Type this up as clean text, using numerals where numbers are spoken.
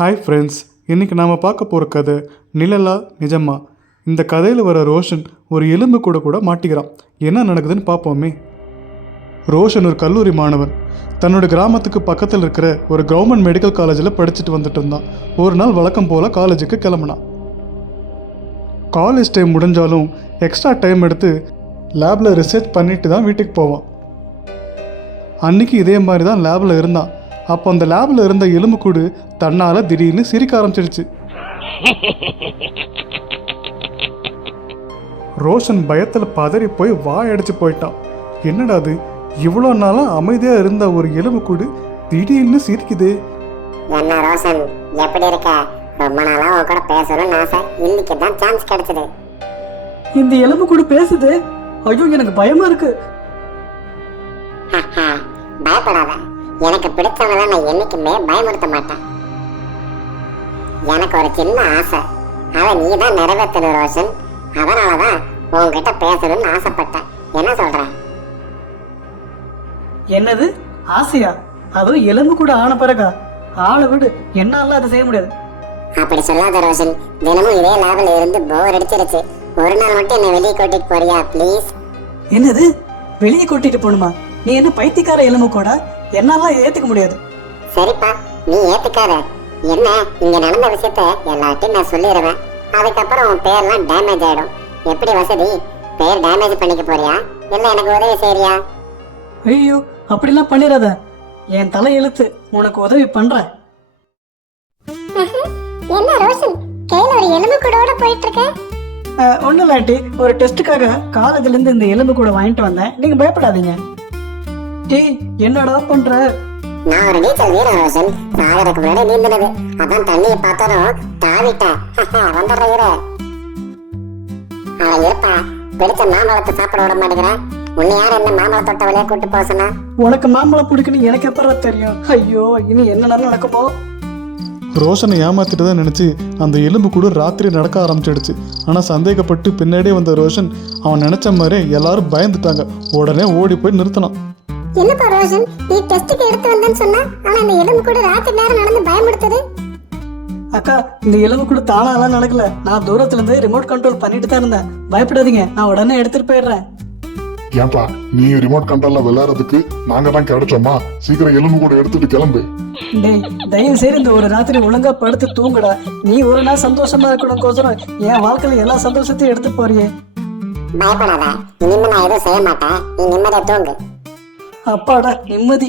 Hi friends, இன்றைக்கி நாம் பார்க்க போகிற கதை நிழலா நிஜமா. இந்த கதையில் வர ரோஷன் ஒரு எலும்பு கூட மாட்டிக்கிறான். என்ன நடக்குதுன்னு பார்ப்போமே. ரோஷன் ஒரு கல்லூரி மாணவன். தன்னோட கிராமத்துக்கு பக்கத்தில் இருக்கிற ஒரு கவர்மெண்ட் மெடிக்கல் காலேஜில் படிச்சுட்டு வந்துட்டு இருந்தான். ஒரு நாள் வழக்கம் போல் காலேஜுக்கு கிளம்புனான். காலேஜ் டைம் முடிஞ்சாலும் எக்ஸ்ட்ரா டைம் எடுத்து லேபில் ரிசர்ச் பண்ணிட்டு தான் வீட்டுக்கு போவான். அன்றைக்கி இதே மாதிரி தான் லேபில் இருந்தான். அப்போ அந்த லேபில் இருந்த எலும்புக்கூடு தன்னால் திடீர்னு சிரிக்க ஆரம்பிச்சிடுச்சு. ரோஷன் பயத்தில் பதறி போய் வாயடிச்சு போயிட்டான். என்னடா அது, இவ்வளோ நாளாக அமைதியாக இருந்த ஒரு எலும்புக்கூடு திடீர்னு சிரிக்குது. என்ன ரோஷன், எப்படி இருக்க? ரொம்ப நாளா உன் கூட பேசணும்னு ஆசை, இன்னைக்கு தான் சான்ஸ் கிடைச்சது. இந்த எலும்புக்கூடு பேசுது. ஐயோ, எனக்கு பயமா இருக்கு. பயப்படாத, எனக்கு பிடிச்சவங்கள நான் என்னைக்குமே பயமுறுத்த மாட்டேன். எனக்கு ஒரு சின்ன ஆசை, அதை நீ தான் நிறைவேற்றணும் ரோஷன். அதனாலதான் உன்கிட்ட பேசணும்னு ஆசைப்பட்டேன். என்ன சொல்ற? என்னது ஆசையா? அதுவும் எலும்புக்கூடு ஆன பிறகா? ஆளை விடு, என்னால அதை செய்ய முடியாது. அப்படி சொல்லாத ரோஷன், தினமும் இதே லேபில் இருந்து போர் அடிச்சிருச்சு. ஒரு நாள் மட்டும் என்னை வெளியே கூட்டிட்டு போறியா ப்ளீஸ்? என்னது, வெளியே கூட்டிட்டு போகணுமா? நீ என்ன பைத்தியக்கார எலும்புக்கூடா? என்னால ஏத்துக்க முடியாது. சரிப்பா, நீ ஏத்துக்காத. என்ன, இங்க நடந்த விஷயத்த எல்லார்ட்டையும் நான் சொல்லிடுவேன். அதுக்கப்புறம் உன் பேர்லாம் டேமேஜ் ஆயிடும். எப்படி வசதி? பேர் டேமேஜ் பண்ணிக்க போறியா இல்ல எனக்கு உதவி செய்யறியா? ஐயோ, அப்படிலாம் பண்ணிடாத. என் தலை எழுத்து, உனக்கு உதவி பண்றேன். என்ன ரோஷன், கையில ஒரு எலும்பு கூடோட போயிட்டு இருக்க? ஒன்னும் இல்லாட்டி ஒரு டெஸ்ட்டுக்காக காலேஜ்ல இருந்து இந்த எலும்பு கூட வாங்கிட்டு வந்தேன். நீங்க பயப்படாதீங்க. டேய், என்னடா பண்ற? நான் ஒரு நீச்சல் வீரன் ரோஷன். சாகருக்கு முன்னாடி நீந்தினது. அதான் தண்ணியை பார்த்தாலும் தாவிட்டேன். வந்துடுற. இருப்பா, பிடிச்ச மாம்பழத்தை சாப்பிட விட மாட்டேங்கிறேன். உன்னை யார் என்ன மாம்பழ தொட்ட வழியா கூட்டு போக சொன்னா? உனக்கு மாம்பழம் பிடிக்குன்னு எனக்கு எப்பறம் தெரியும்? ஐயோ, இனி என்ன நடக்குமோ? ரோஷனை ஏமாத்திட்டு தான் நினச்சி அந்த எலும்பு கூட ராத்திரி நடக்க ஆரம்பிச்சிடுச்சு. ஆனால் சந்தேகப்பட்டு பின்னாடியே வந்த ரோஷன் அவன் நினச்ச மாதிரி எல்லாரும் பயந்துட்டாங்க. உடனே ஓடி போய் நிறுத்தினான். என்னப்பா ரோஷன், நீ டெஸ்ட்டுக்கு எடுத்து வந்தேன்னு சொன்னா, ஆனா இந்த எலும்பு கூட ராத்திரி நேரம் நடந்து பயமுடுத்துது. அக்கா, இந்த எலும்பு கூட தானாலாம் நடக்கல. நான் தூரத்துல இருந்து ரிமோட் கண்ட்ரோல் பண்ணிட்டு தான் இருந்தேன். பயப்படாதீங்க, நான் உடனே எடுத்துட்டு போயிடுறேன். ஏன்பா, நீ ரிமோட் கண்ட்ரோல்ல விளையாடுறதுக்கு நாங்க தான் கிடைச்சோமா? சீக்கிரம் எலும்பு கூட எடுத்துட்டு கிளம்பு. டேய், தயவு செய்து இந்த ஒரு ராத்திரி ஒழுங்கா படுத்து தூங்குடா. நீ ஒரு நாள் சந்தோஷமா இருக்கணும்கோசரம் என் வாழ்க்கையில எல்லா சந்தோஷத்தையும் எடுத்து போறியே. பயப்படாத, இனிமே நான் எதுவும் செய்ய மாட்டேன். நீ நிம்மதியா தூங்கு. அப்பாடா, நிம்மதி.